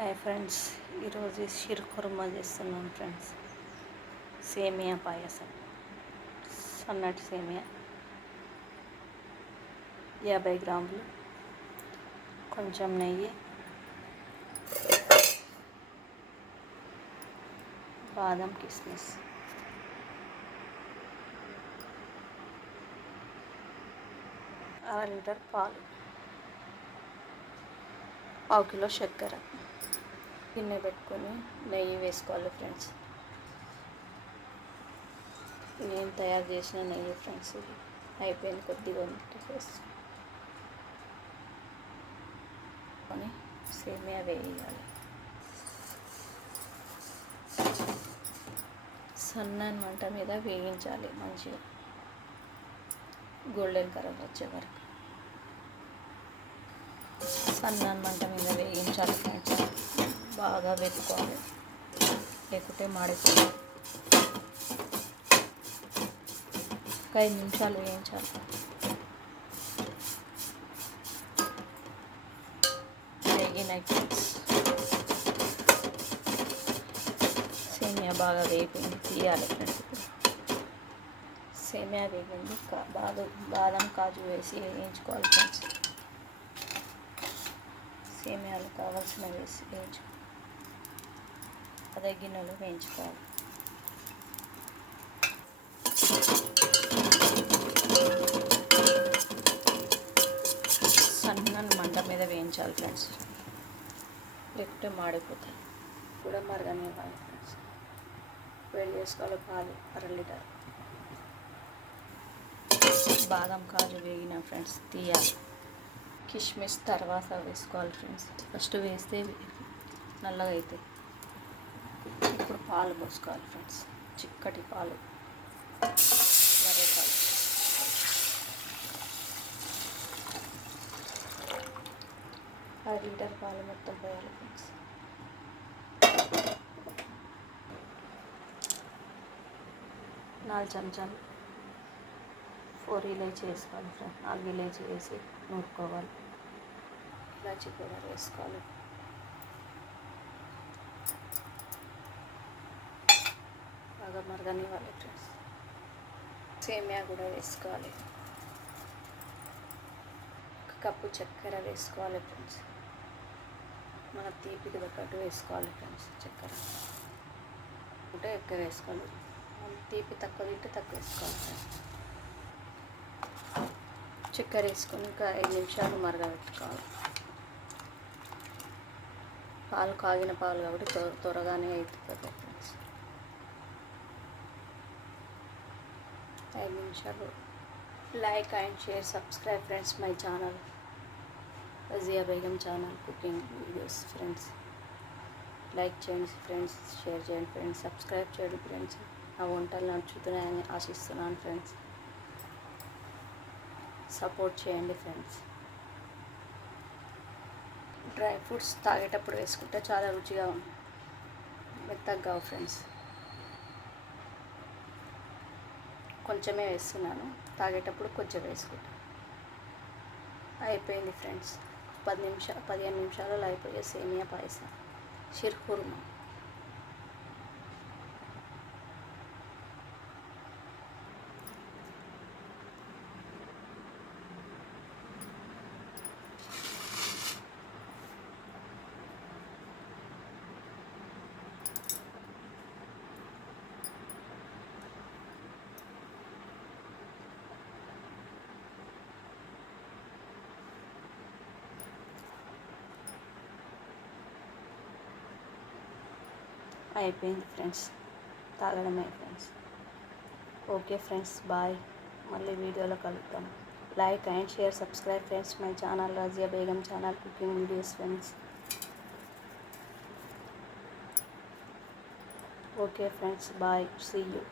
Hi friends, ఈరోజు shear kurma చేస్తున్నాం friends. సేమియా పాయసం, సన్నటి సేమియా 50 గ్రాములు, కొంచెం నెయ్యి, బాదం కిస్మిస్, అర లీటర్ పాలు, పావు కిలో చక్కెర. గిన్నె పెట్టుకొని నెయ్యి వేసుకోవాలి ఫ్రెండ్స్. నేను తయారు చేసిన నెయ్యి ఫ్రెండ్స్. ఇది అయిపోయింది, కొద్దిగా వేసుకొని సేమియా వేయాలి. సన్నని మంట మీద వేయించాలి మంచిగా, గోల్డెన్ కలర్ వచ్చే వరకు సన్నని మంట మీద వేయించాలి ఫ్రెండ్స్. బాగా వేసుకోవాలి, లేకుంటే మాడిపోతుంది. ఒక 5 నిమిషాలు వేయించాలి. వేగినాయి ఫ్రెండ్స్. సేమియా బాగా వేగింది, తీయాలి ఫ్రెండ్స్. ఇప్పుడు సేమియా వేగింది, బాదం కాజు వేసి వేయించుకోవాలి ఫ్రెండ్స్. సేమియాలు కావాల్సినవి వేసి వేయించుకోవాలి. అదే గిన్నెలో వేయించుకోవాలి. సన్నని మంట మీద వేయించాలి ఫ్రెండ్స్, లేకుంటే మాడిపోతాయి. కూడా మరగనివ్వాలి ఫ్రెండ్స్. వేడి చేసుకోవాలి పాలు, అర లీటర్. బాదం కాజు వేగిన ఫ్రెండ్స్, తీయాలి. కిస్మిస్ తర్వాత వేసుకోవాలి ఫ్రెండ్స్. ఫస్ట్ వేస్తే నల్లగా అవుతాయి. ఇప్పుడు పాలు పోసుకోవాలి ఫ్రెండ్స్, చిక్కటి పాలు, బర్రె పాలు. అర లీటర్ పాలు మొత్తం పోయాలి ఫ్రెండ్స్. నాలుగు చెంచాలు 4 ఇలాచీ వేసుకోవాలి ఫ్రెండ్స్. 4 ఇలాచీ వేసి నూరుకోవాలి. ఇలాచీ పౌడర్ వేసుకోవాలి. బాగా మరగనివ్వాలి ఫ్రెండ్స్. సేమియా కూడా వేసుకోవాలి. 1 కప్పు చక్కెర వేసుకోవాలి ఫ్రెండ్స్. మన తీపికి తగ్గట్టు వేసుకోవాలి ఫ్రెండ్స్. చక్కెర అంటే ఎక్కువ వేసుకోవాలి. తీపి తక్కువ తింటే తక్కువ వేసుకోవాలి ఫ్రెండ్స్. చక్కెర వేసుకొని ఇంకా 5 నిమిషాలు మరగబెట్టుకోవాలి. పాలు కాగిన పాలు కాబట్టి త్వరగానే అవుతుంది ఫ్రెండ్స్. 5 నిమిషాలు. Like and share, subscribe friends my channel Razia Begum channel cooking videos friends. Like చేయండి ఫ్రెండ్స్, షేర్ చేయండి ఫ్రెండ్స్, సబ్స్క్రైబ్ చేయండి ఫ్రెండ్స్. నా వంటలు నచ్చుతున్నాయని ఆశిస్తున్నాను ఫ్రెండ్స్. సపోర్ట్ చేయండి ఫ్రెండ్స్. డ్రై ఫ్రూట్స్ తాగేటప్పుడు వేసుకుంటే చాలా రుచిగా మెత్తగా ఫ్రెండ్స్. కొంచెమే వేస్తున్నాను, తాగేటప్పుడు కొంచెం వేసుకుంటాను. అయిపోయింది ఫ్రెండ్స్. 15 నిమిషాలలో అయిపోయే సేమియా పాయసం, షీర్ కుర్మా. అయిపోయింది ఫ్రెండ్స్, తాగడమే ఫ్రెండ్స్. Okay friends, bye. మళ్ళీ వీడియోలో కలుద్దాం. Like and share, subscribe friends my channel Razia Begum channel cooking videos friends. Okay friends, bye. See you.